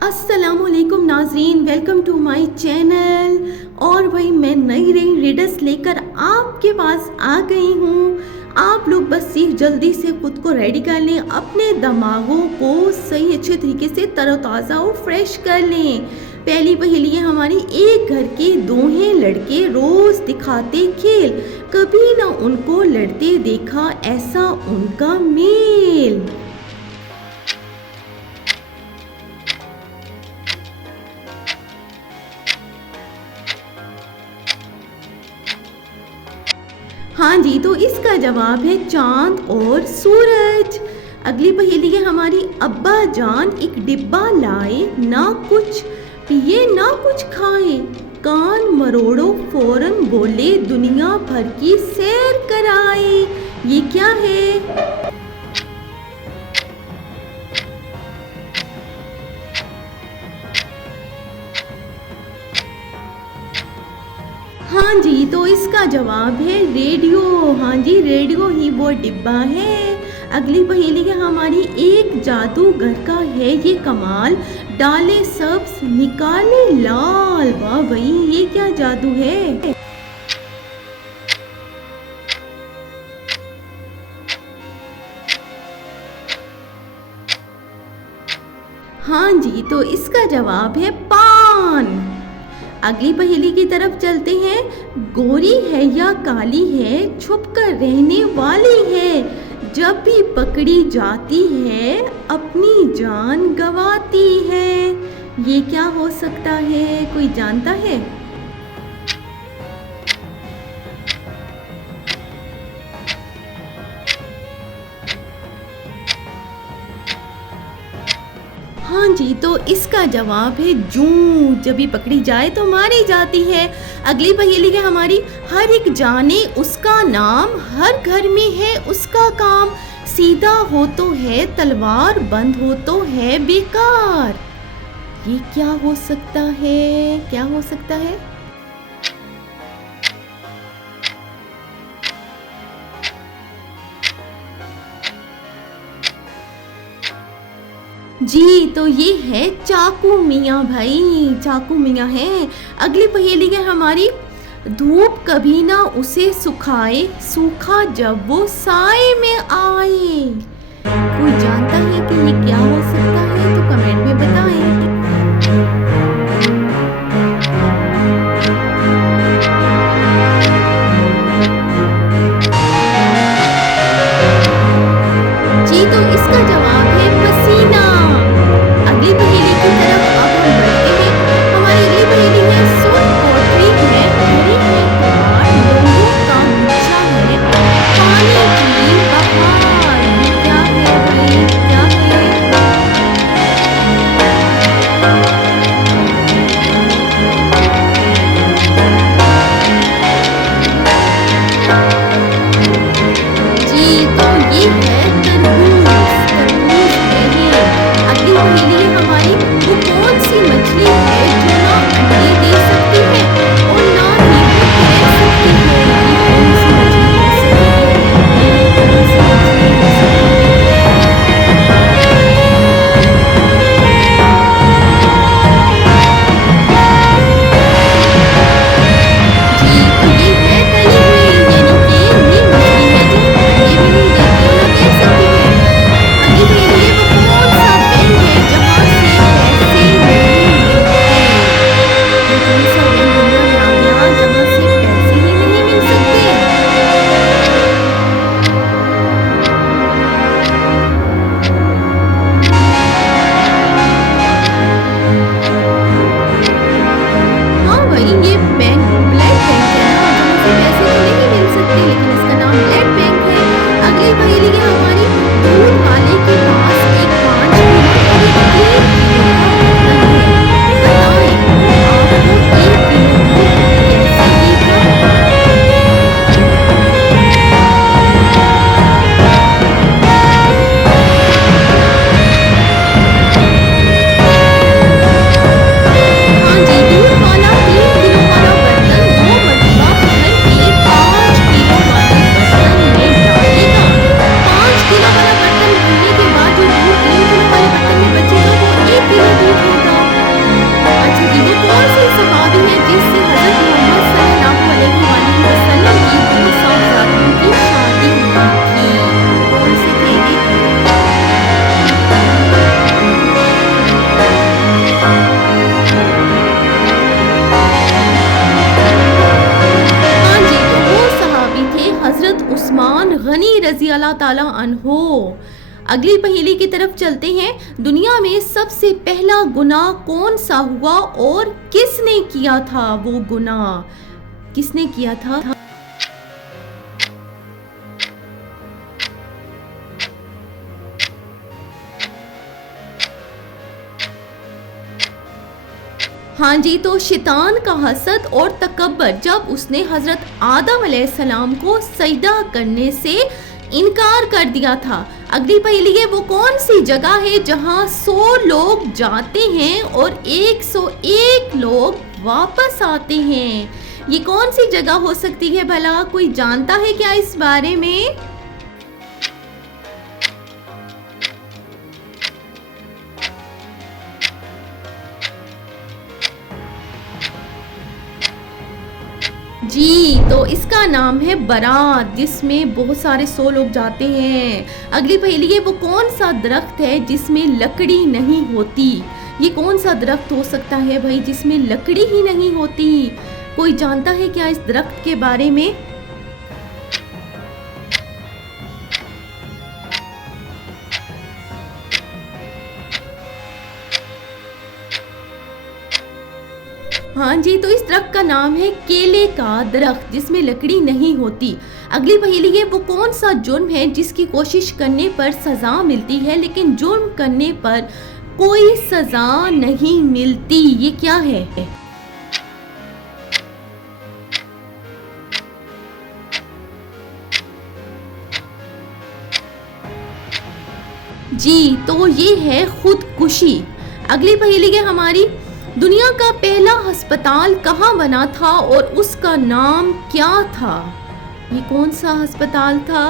अस्सलामुअलैकुम नाज़रीन, welcome to my channel. और भाई मैं नई नई रीडर्स लेकर आपके पास आ गई हूँ। आप लोग बस ये जल्दी से खुद को रेडी कर लें, अपने दिमागों को सही अच्छे तरीके से तरोताज़ा और फ्रेश कर लें। पहली पहेली है हमारी। एक घर के दो हैं लड़के, रोज़ दिखाते खेल, कभी ना उनको लड़ते देखा, ऐसा उनका मेल। हाँ जी, तो इसका जवाब है चांद और सूरज। अगली पहेली है हमारी। अब्बा जान एक डिब्बा लाए, ना कुछ पिए ना कुछ खाए, कान मरोड़ो फौरन बोले, दुनिया भर की सैर कराए। ये क्या है? हाँ जी, तो इसका जवाब है रेडियो। हाँ जी, रेडियो ही वो डिब्बा है। अगली पहेली है हमारी। एक जादूगर का है ये कमाल, डाले सब्ज निकाले लाल। वाह भाई, ये क्या जादू है? हाँ जी, तो इसका जवाब है पान। अगली पहेली की तरफ चलते हैं। गोरी है या काली है, छुप कर रहने वाली है, जब भी पकड़ी जाती है अपनी जान गंवाती है। ये क्या हो सकता है? कोई जानता है? हाँ जी, तो इसका जवाब है जूं। जब भी पकड़ी जाए तो मारी जाती है। अगली पहेली है हमारी। हर एक जाने उसका नाम, हर घर में है उसका काम, सीधा हो तो है तलवार, बंद हो तो है बेकार। ये क्या हो सकता है? क्या हो सकता है? जी, तो ये है चाकू मियाँ भाई, चाकू मियाँ है। अगली पहेली है हमारी। धूप कभी ना उसे सुखाए, सूखा जब वो साए में आए। कोई जानता है कि ये क्या हो सकता है? तो कमेंट में बताएं। जी, तो इसका जवाब है पसीना। अगली पहेली की तरफ अब हम बढ़ते हैं। हमारी अगली पहेली है। सुन पोट्री है, भरी है कुमार, लोगों का गुच्छा है, पानी की बहार। ये क्या है भाई? क्या है? अल्लाह ताला अन्हो। अगली पहेली की तरफ चलते हैं। दुनिया में सबसे पहला गुनाह कौन सा हुआ और किसने किया था वो गुनाह? किसने किया था? हाँ जी, तो शैतान का हसद और तकब्बर, जब उसने हजरत आदम अलैहिस्सलाम को सजदा करने से इनकार कर दिया था। अगली पहेली है, वो कौन सी जगह है जहाँ 100 लोग जाते हैं और 101 लोग वापस आते हैं? ये कौन सी जगह हो सकती है भला? कोई जानता है क्या इस बारे में? जी, तो इसका नाम है बारात, जिसमें बहुत सारे 100 लोग जाते हैं। अगली पहेली है, वो कौन सा दरख्त है जिसमें लकड़ी नहीं होती? ये कौन सा दरख्त हो सकता है भाई जिसमें लकड़ी ही नहीं होती? कोई जानता है क्या इस दरख्त के बारे में? हाँ जी, तो इस दरख्त का नाम है केले का दरख्त, जिसमें लकड़ी नहीं होती। अगली पहेली है, वो कौन सा जुर्म है जिसकी कोशिश करने पर सजा मिलती है लेकिन जुर्म करने पर कोई सजा नहीं मिलती? ये क्या है? जी, तो ये है खुदकुशी। अगली पहेली है हमारी, दुनिया का पहला अस्पताल कहाँ बना था और उसका नाम क्या था? ये कौन सा अस्पताल था?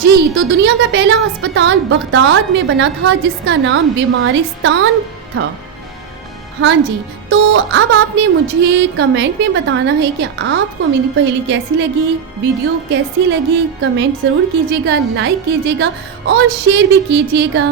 जी, तो दुनिया का पहला अस्पताल बगदाद में बना था, जिसका नाम बीमारिस्तान था। हाँ जी, तो अब आपने मुझे कमेंट में बताना है कि आपको मेरी पहेली कैसी लगी, वीडियो कैसी लगी। कमेंट ज़रूर कीजिएगा, लाइक कीजिएगा और शेयर भी कीजिएगा।